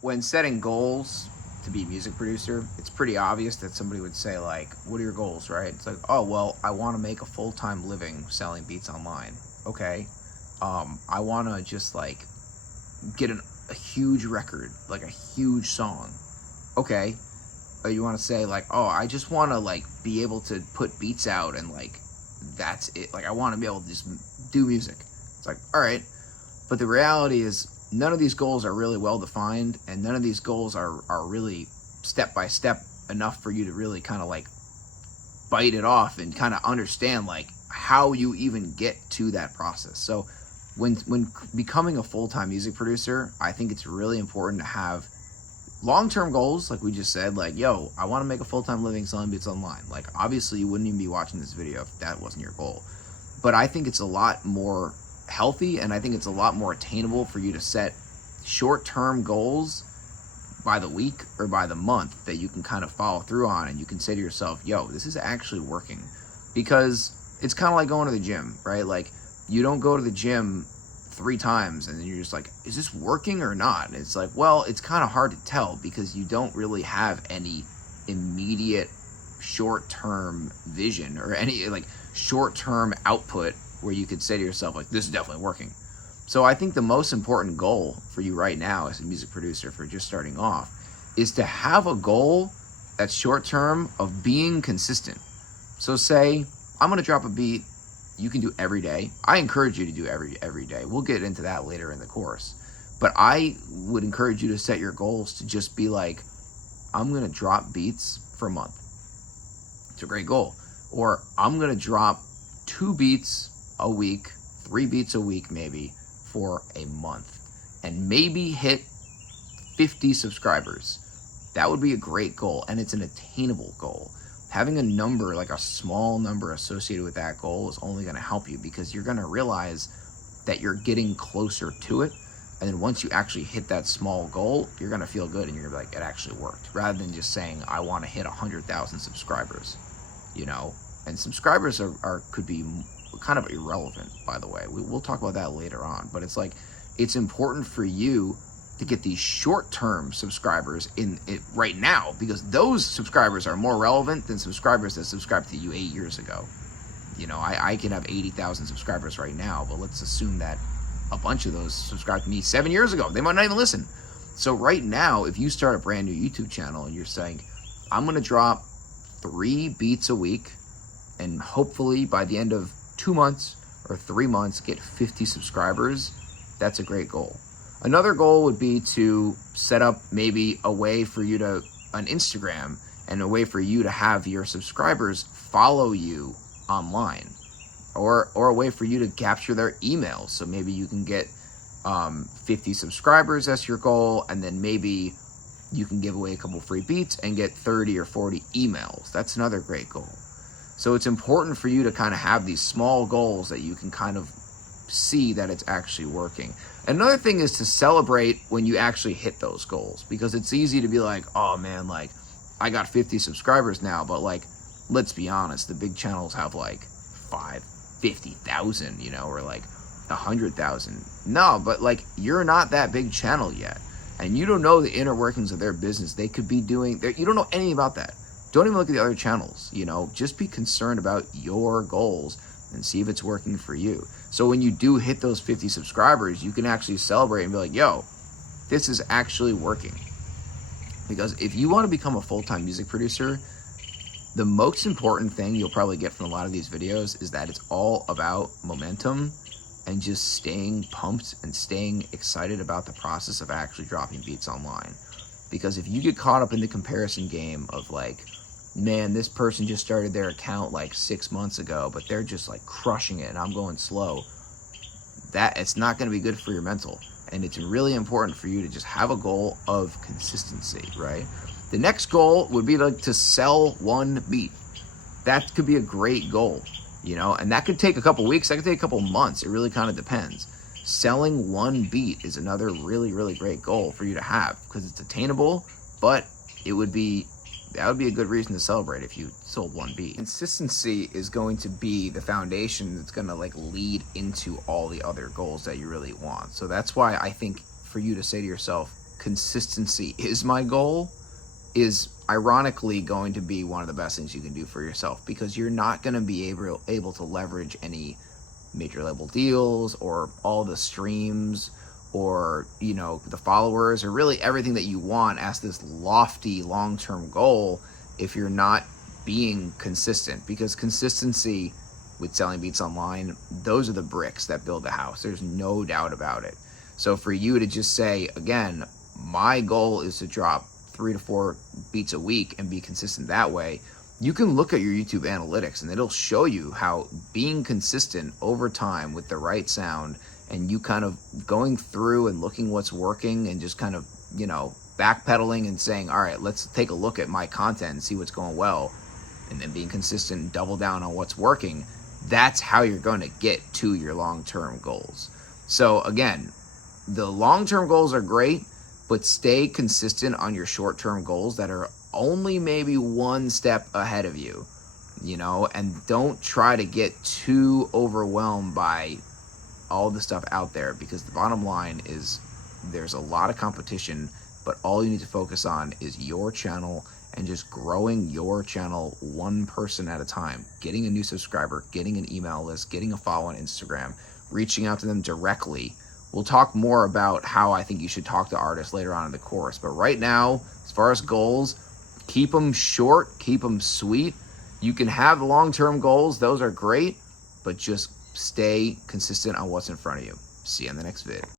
when setting goals to be a music producer, it's pretty obvious that somebody would say, like, what are your goals, right? It's like, oh, well, I want to make a full-time living selling beats online. Okay. I want to just, like, get a huge record, like a huge song. Okay. Or you want to say, like, oh, I just want to, like, be able to put beats out and, like, that's it. Like, I want to be able to just do music. It's like, all right. But the reality is, none of these goals are really well defined, and none of these goals are really step by step enough for you to really kind of like bite it off and kind of understand like how you even get to that process. So when becoming a full-time music producer, I think it's really important to have long-term goals, like we just said, like, yo, I want to make a full-time living selling beats online. Like, obviously you wouldn't even be watching this video if that wasn't your goal. But I think it's a lot more healthy, and I think it's a lot more attainable for you to set short-term goals by the week or by the month that you can kind of follow through on, and you can say to yourself, yo, this is actually working. Because it's kind of like going to the gym, right? Like, you don't go to the gym 3 times and then you're just like, is this working or not? And it's like, well, it's kind of hard to tell because you don't really have any immediate short-term vision or any like short-term output where you could say to yourself, like, this is definitely working. So I think the most important goal for you right now as a music producer for just starting off is to have a goal that's short-term of being consistent. So say, I'm going to drop a beat you can do every day. I encourage you to do every day. We'll get into that later in the course. But I would encourage you to set your goals to just be like, I'm going to drop beats for a month. It's a great goal. Or I'm going to drop 2 beats a week, 3 beats a week maybe, for a month, and maybe hit 50 subscribers. That would be a great goal, and it's an attainable goal. Having a number, like a small number associated with that goal, is only going to help you because you're going to realize that you're getting closer to it. And then once you actually hit that small goal, you're going to feel good and you're going to be like, it actually worked, rather than just saying, I want to hit 100,000 subscribers, you know? And subscribers could be kind of irrelevant, by the way. We'll talk about that later on, but it's like, it's important for you to get these short-term subscribers in it right now, because those subscribers are more relevant than subscribers that subscribed to you 8 years ago. You know, I can have 80,000 subscribers right now, but let's assume that a bunch of those subscribed to me 7 years ago. They might not even listen. So right now, if you start a brand new YouTube channel and you're saying, I'm going to drop 3 beats a week, and hopefully by the end of 2 months or 3 months get 50 subscribers, that's a great goal. Another goal would be to set up maybe a way for you to, an Instagram, and a way for you to have your subscribers follow you online, or a way for you to capture their emails. So maybe you can get 50 subscribers, that's your goal, and then maybe you can give away a couple free beats and get 30 or 40 emails. That's another great goal. So it's important for you to kind of have these small goals that you can kind of see that it's actually working. Another thing is to celebrate when you actually hit those goals, because it's easy to be like, oh man, like I got 50 subscribers now, but like, let's be honest, the big channels have like 50,000, you know, or like 100,000. No, but like, you're not that big channel yet, and you don't know the inner workings of their business. They could be doing, you don't know anything about that. Don't even look at the other channels, you know, just be concerned about your goals and see if it's working for you. So when you do hit those 50 subscribers, you can actually celebrate and be like, yo, this is actually working. Because if you want to become a full-time music producer, the most important thing you'll probably get from a lot of these videos is that it's all about momentum and just staying pumped and staying excited about the process of actually dropping beats online. Because if you get caught up in the comparison game of like, man, this person just started their account like 6 months ago, but they're just like crushing it and I'm going slow, that it's not going to be good for your mental. And it's really important for you to just have a goal of consistency, right? The next goal would be like to sell 1 beat. That could be a great goal, you know, and that could take a couple weeks, that could take a couple months. It really kind of depends. Selling 1 beat is another really, really great goal for you to have, because it's attainable, but that would be a good reason to celebrate if you sold 1 beat. Consistency is going to be the foundation that's going to like lead into all the other goals that you really want. So that's why I think for you to say to yourself, consistency is my goal is ironically going to be one of the best things you can do for yourself, because you're not going to be able to leverage any major label deals or all the streams or, you know, the followers or really everything that you want as this lofty long-term goal if you're not being consistent. Because consistency with selling beats online, those are the bricks that build the house. There's no doubt about it. So for you to just say, again, my goal is to drop 3 to 4 beats a week and be consistent that way, you can look at your YouTube analytics and it'll show you how being consistent over time with the right sound and you kind of going through and looking what's working and just kind of, you know, backpedaling and saying, all right, let's take a look at my content and see what's going well, and then being consistent and double down on what's working. That's how you're going to get to your long-term goals. So again, the long-term goals are great, but stay consistent on your short-term goals that are only maybe one step ahead of you, you know, and don't try to get too overwhelmed by all the stuff out there, because the bottom line is there's a lot of competition, but all you need to focus on is your channel and just growing your channel one person at a time, getting a new subscriber, getting an email list, getting a follow on Instagram, reaching out to them directly. We'll talk more about how I think you should talk to artists later on in the course. But right now, as far as goals, keep them short, keep them sweet. You can have long-term goals. Those are great, but just stay consistent on what's in front of you. See you in the next vid.